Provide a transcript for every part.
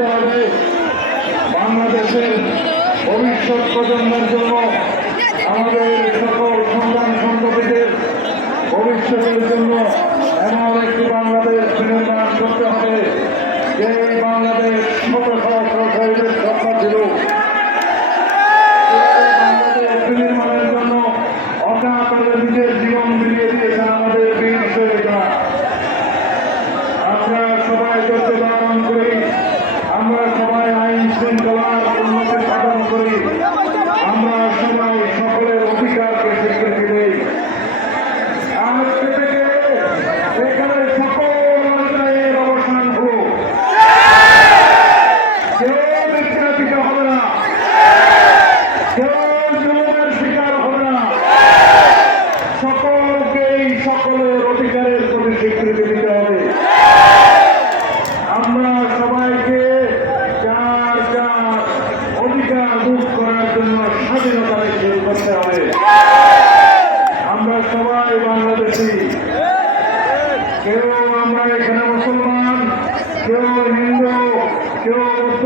করতে হবে বাংলাদেশের ভবিষ্যৎ প্রজন্মের জন্য, আমাদের সকল সন্তান সন্ততিদের ভবিষ্যতের জন্য এমন একটি বাংলাদেশ নির্মাণ করতে হবে যে বাংলাদেশ শত সহস্র শহীদের স্বপ্ন ছিল। নির্মাণের জন্য অকাতরে নিজের জীবন বিলিয়ে দিয়েছেন আমাদের বীর শহীদরা। আমরা সবাই করতে পালন করি, আমরা সবাই আইন শৃঙ্খলার উন্নতি সাধন করি, আমরা সবাই সকলের অধিকারকে স্বীকৃতি দেই। আজকে থেকে এখানে সকল অন্যায়ের অবসান হোক, কেউ নির্যাতিত হবে না, কেউ জুলুমের শিকার হবে না, সকলকেই সকলের অধিকারের প্রতি স্বীকৃতি দিতে হবে। আমরা সবাইকে যার যার অধিকার ভোগ করার জন্য স্বাধীনতা নিশ্চিত করতে হবে। আমরা সবাই বাংলাদেশি, কেউ আমরা এখানে মুসলমান, কেউ হিন্দু, কেউ বৌদ্ধ,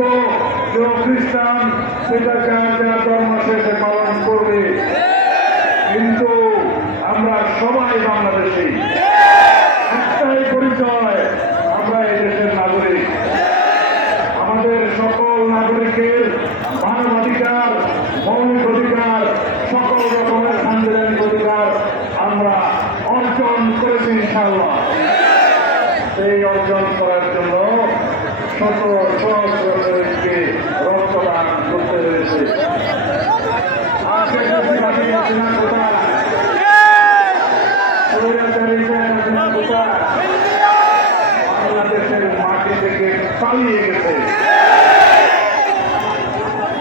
কেউ খ্রিস্টান, সেটা যার যার ধর্ম শেষে পালন করবে, কিন্তু আমরা সবাই বাংলাদেশি। একটাই পরিচয়, আমরা এই দেশের নাগরিক। আমাদের সকল নাগরিকের মানবাধিকার, মৌলিক অধিকার, সকল রকমের সাংবিধানিক অধিকার আমরা অর্জন করেছি ইনশাআল্লাহ। সেই অর্জন করার জন্য শত সহস্র শহীদকে রক্তদান করতে হয়েছে। বাংলাদেশের মাটি থেকে পালিয়ে গেছে।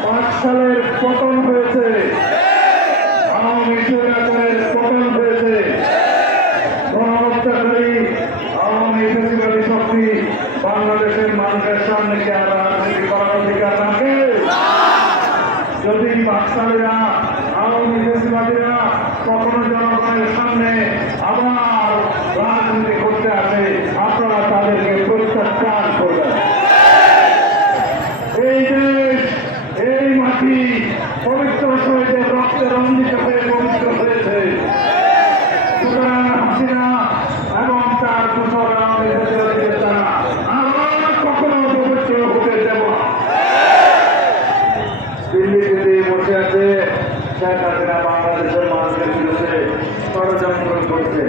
5 সালের পতন হয়েছে, আওয়ামী স্বৈরাচারের পতন হয়েছে। গণহত্যাকারী আওয়ামী ফ্যাসিবাদী শক্তি বাংলাদেশের মানুষের সামনে কি আর রাজনীতি করার অধিকার রাখে? যদি বাকশালীরা, আওয়ামী ফ্যাসিবাদীরা কখনো জনগণের সামনে আবার রাজনীতি করতে আসে, আপনারা তাদেরকে প্রত্যাখ্যান করবেন। এই দেশ, এই মাটি পবিত্র শহীদের রক্তে রঞ্জিত হয়ে পবিত্র হয়েছে। সুতরাং হাসিনা এবং তার দূষণ আওয়ামী ফ্যাসিবাদীদের দ্বারা আবার কখনো পবিত্র হতে দেব না। দিল্লিতে বসে আছে শেখ হাসিনা বাংলাদেশের মানুষের বিরুদ্ধে ষড়যন্ত্র করছে,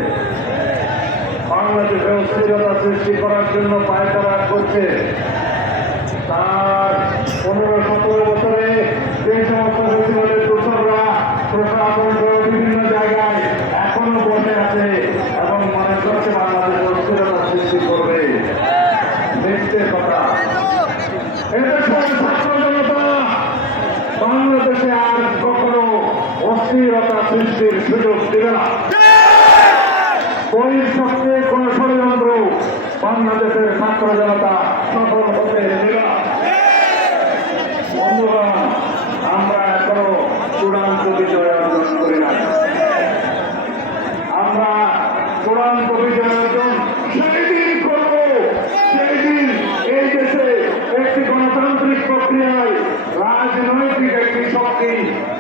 বাংলাদেশে অস্থিরতা সৃষ্টি করার জন্য পায়তারা করছে। তার 15-17 বছরে যে সমস্ত ফেস্টিভ্যালের দোষররা প্রশাসন বিভিন্ন জায়গায় এখনো বসে আছে এবং মনে করছে বাংলাদেশে অস্থিরতা সৃষ্টি করবে, দেখতে কথা। এদেশের ছাত্র জনতা বাংলাদেশে আর কখনো অস্থিরতা সৃষ্টির সুযোগ দিবে না। বহিঃশক্তির কোন ষড়যন্ত্র বাংলাদেশের ছাত্র জনতা সফল হতে দেবে না। বন্ধুরা, আমরা এখনো চূড়ান্ত বিজয় অর্জন করি না। আমরা চূড়ান্ত বিজয় অর্জন সেই দিন করব, সেই দিন এই দেশে একটি গণতান্ত্রিক প্রক্রিয়ায় রাজনৈতিক একটি শক্তি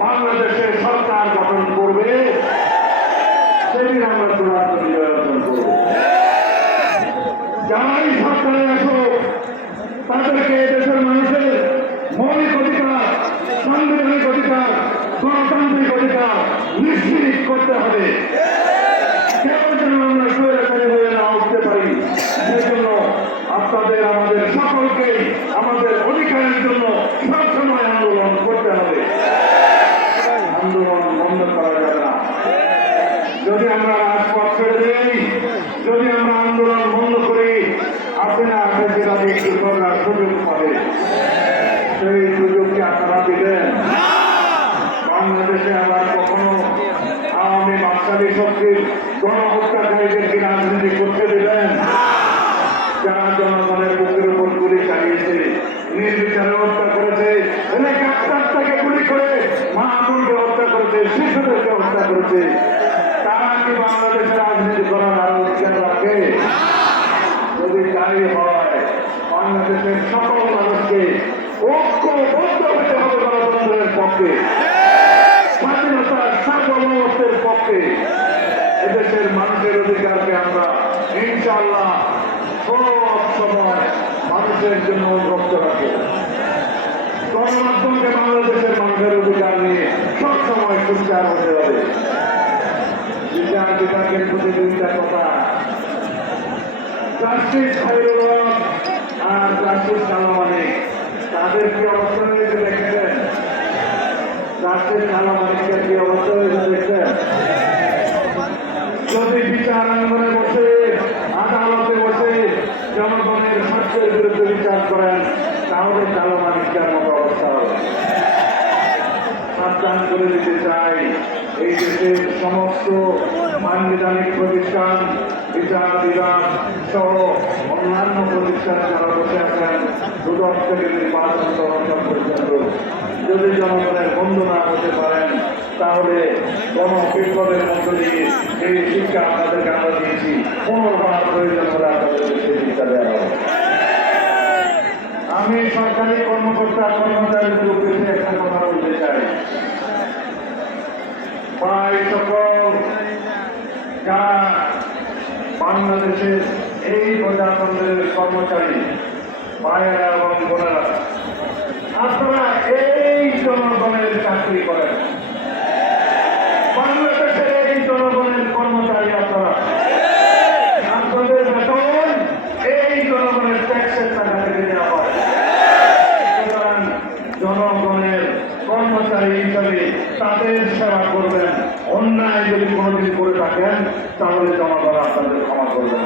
বাংলাদেশের সরকার গঠন করবে, সেদিন আমরা চূড়ান্ত বিজয় অর্জন করব। যারাই সরকারে আসুক তাদেরকে দেশের মানুষের মৌলিক অধিকার, সাংবিধানিক অধিকার, গণতান্ত্রিক অধিকার নিশ্চিত করতে হবে। কেউ যেন আমরা স্বৈরাচারী হয়ে না উঠতে পারি, সেজন্য আপনাদের আমাদের সকলকেই আমাদের অধিকারের জন্য সবসময় আন্দোলন করতে হবে। আন্দোলন বন্ধ করা যাবে না। যদি আমরা রাজপথ ছেড়ে দিই, যদি আমরা আন্দোলন বন্ধ করি, আপনারা ফ্যাসিবাদী একটু করার সুযোগ পাবে। সেই সুযোগকে আপনারা দিবেন? বাংলাদেশে আবার কখনো আওয়ামী বাকশালী শক্তির গণহত্যাকারীদেরকে রাজনীতি করতে দিবেন? যারা জনগণের বুকের উপর গুলি চালিয়েছে, নির্বিচারে হত্যা করেছে, হেলিকপ্টারটাকে গুলি করে মা বোনকে হত্যা করেছে, শিশুদেরকে হত্যা করেছে, তারা কি বাংলাদেশে রাজনীতি করার আরো অধিকার রাখে? যদি তাই হয়, বাংলাদেশের সকল মানুষকে দেশের জন্য রক্ত রাখে। গণমাধ্যমকে বাংলাদেশের মানুষের অধিকার নিয়ে সবসময় সোচ্চার হতে হবে। বিচার বিভাগের প্রতি দুইটা কথা, জাস্টিস খায়রুল হক আর জাস্টিস কালাম মানিক, তাদের কি অবস্থা হয়েছে দেখেছেন? জাস্টিস কালাম মানিকের কি অবস্থা হয়েছে দেখছেন? যদি বিচার আঙ্গনে বসে, আদালতে বসে জনগণের স্বার্থের বিরুদ্ধে বিচার করেন, তাহলে কালাম মানিকের মতো অবস্থা হবে। সাবধান করে দিতে চাই, এই দেশের সমস্ত সাংবিধানিক প্রতিষ্ঠান, বিচার বিভাগ সহ অন্যান্য প্রতিষ্ঠান যারা বসে আছেন, দুদক থেকে নির্বাচন তদন্ত পর্যন্ত যদি জনগণের বন্ধু না হতে পারেন, তাহলে বিপ্লবের মধ্য দিয়ে এই শিক্ষা আপনাদেরকে আমরা দিয়েছি, পুনর্বার প্রয়োজন হলে আপনাদেরকে সেই শিক্ষা দেওয়া হবে। আমি সরকারি কর্মকর্তা কর্মচারীদের উদ্দেশ্যে একটা কথা বলতে চাই। প্রায় সকল যারা বাংলাদেশের এই প্রজাতন্ত্রের কর্মচারী ভাইয়েরা এবং বোনেরা, আপনারা এই জনগণের চাকরি করেন, বাংলাদেশের এই জনগণের কর্মচারী আপনারা, আপনাদের বেতন এই জনগণের ট্যাক্সের টাকা থেকে দেওয়া হয়। সুতরাং জনগণের কর্মচারী হিসাবে তাদের সেবা করবেন। অন্যায় যদি কোনোদিন করে থাকেন, তাহলে জনগণ আপনাদের ক্ষমা করবেন।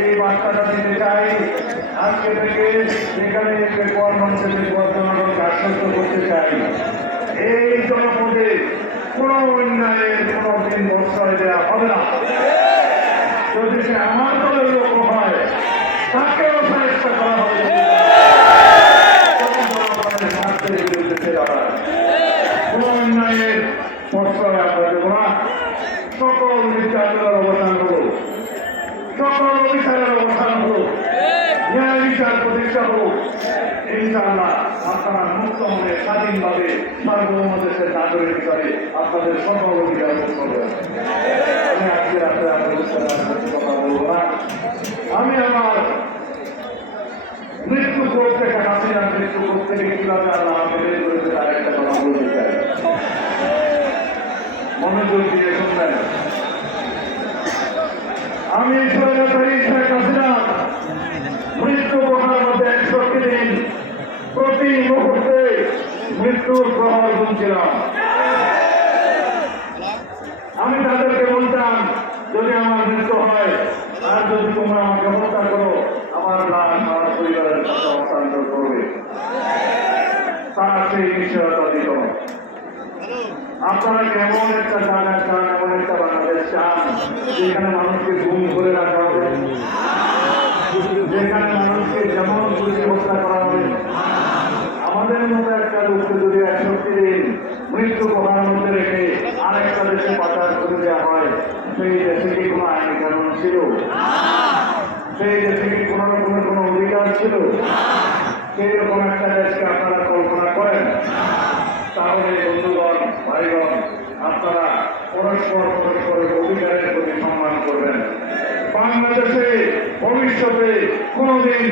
এই বার্তাটা দিতে চাই। আজকে থেকে যেখানে জনগণকে আশ্বস্ত করতে চাই, এই জনপদে কোনো অন্যায়ের কোনোদিন প্রশ্রয় দেওয়া হবে না। যদি সে আমার দলের লোক হয়, তাকেও চেষ্টা করা হবে। কোনো অন্যায়ের প্রশ্রয় আমরা দেব না। সকল নির্যাতনের অবসান হল, সকল অভিচারের অবসান হল, ন্যায় বিচার প্রতিষ্ঠা হোক। ইনশাআল্লাহ আপনারা মুক্ত মনে স্বাধীনভাবে সার্বভৌম দেশের নাগরিক হিসাবে আপনাদের সকল অধিকার ভোগ করবেন। আমি আজকে রাত্রে আপনাদের সাথে কথা বলবো না। আমি আমার মৃত্যু কোপ থেকে হাসিনার মৃত্যু কোপ থেকে কিভাবে আল্লাহ আমাকে বের করেছে তার একটা কথা বলতে চাই। মনোযোগ দিয়ে শুনবেন। আমি স্বৈরাচারী শেখ হাসিনা মৃত্যু কোঠার মধ্যে 61 দিন প্রতি মুহূর্তে মৃত্যুর প্রহর গুনছিলাম। আমি তাদেরকে বলতাম, যদি আমার মৃত্যু হয় আর যদি তোমরা আমাকে হত্যা করো, আমার লাশ আমার পরিবারের কাছে হস্তান্তর করবে। তারা সেই নিশ্চয়তা দিত। আপনারা কেমন একটা জায়গা চান, এমন একটা বাংলাদেশ চান যেখানে মানুষকে গুম করে রাখা হবে, যেখানে মানুষকে যেমন পুলিশ হত্যা করা হবে? আমাদের মতো একটা লোককে যদি 61 দিন মৃত্যু কোঠার মধ্যে রেখে আরেকটা দেশে পাচার করে দেওয়া হয়, সেই দেশে কি কোনো আইন কানুন ছিল? সেই দেশে কি কোনো রকমের কোনো অধিকার ছিল? সেই রকম একটা দেশকে আপনারা কল্পনা করেন? তাহলে বন্ধুগণ, ভাইগণ, আপনারা পরস্পরের অধিকারের প্রতি সম্মান করবেন। বাংলাদেশে ভবিষ্যতে কোনদিন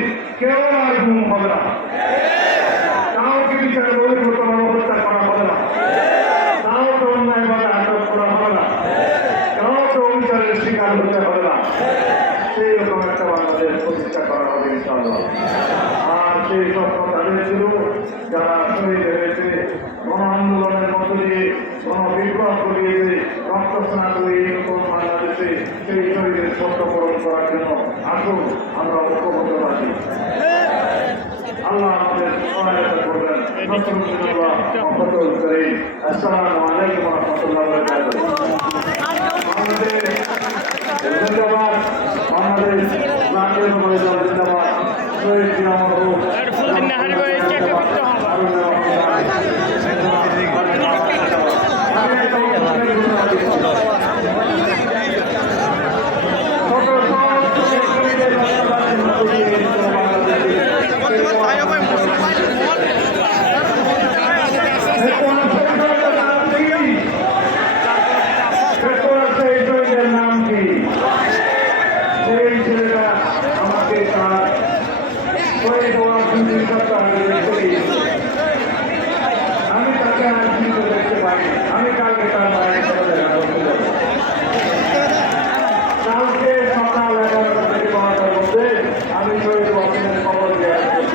কেউ আর গুম হবে না, কাউকে বিচারে বহির্ভূত হত্যা করা হবে না, কাউকে অন্যায়ভাবে আটক করা হবে না, কাউকে অবিচারের শিকার হতে হবে না। সেই রকম একটা বাংলাদেশ প্রতিষ্ঠা করা হবে ইনশাআল্লাহ। আর সেই স্বপ্ন তাদের ছিল যারা শহীদ হয়েছে, গণ আন্দোলনের মধ্য দিয়ে বিপ্লব করিয়েছে, রক্তস্নান করে এরকম বাংলাদেশে সেই শহীদের স্বপ্ন পূরণ করার জন্য আসুন আমরা ঐক্যবদ্ধ থাকি। আল্লাহ আমাদের সহায়তা করবেন। আসসালামু আলাইকুম ওয়া রাহমাতুল্লাহি ওয়া বারাকাতুহু। ধন্যবাদ। বাংলাদেশ জাতীয় দল জিন্দাবাদ। শহীদ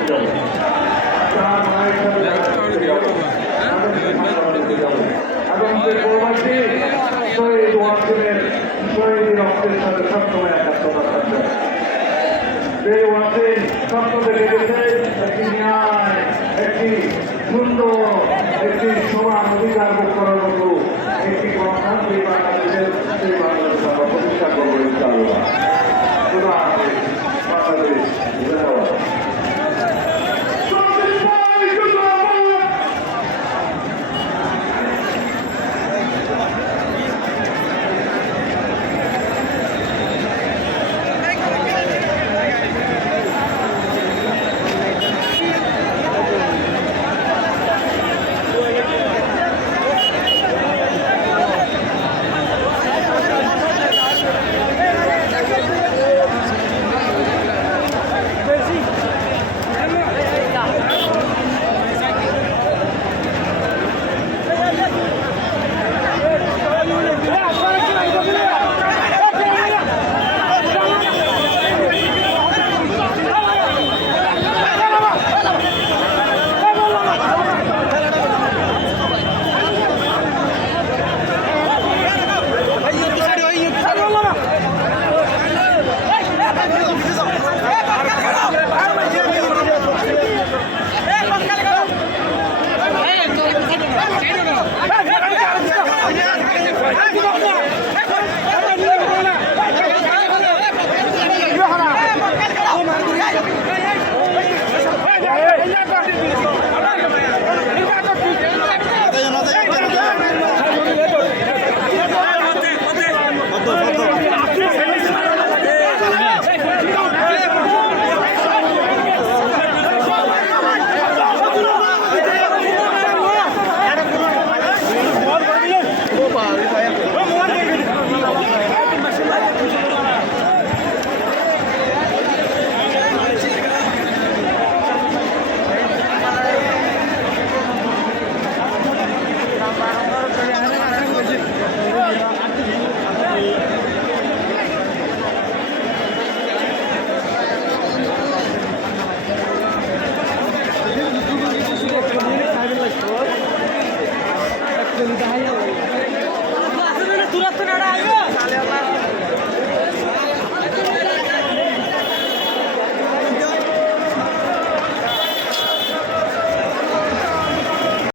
চলছে।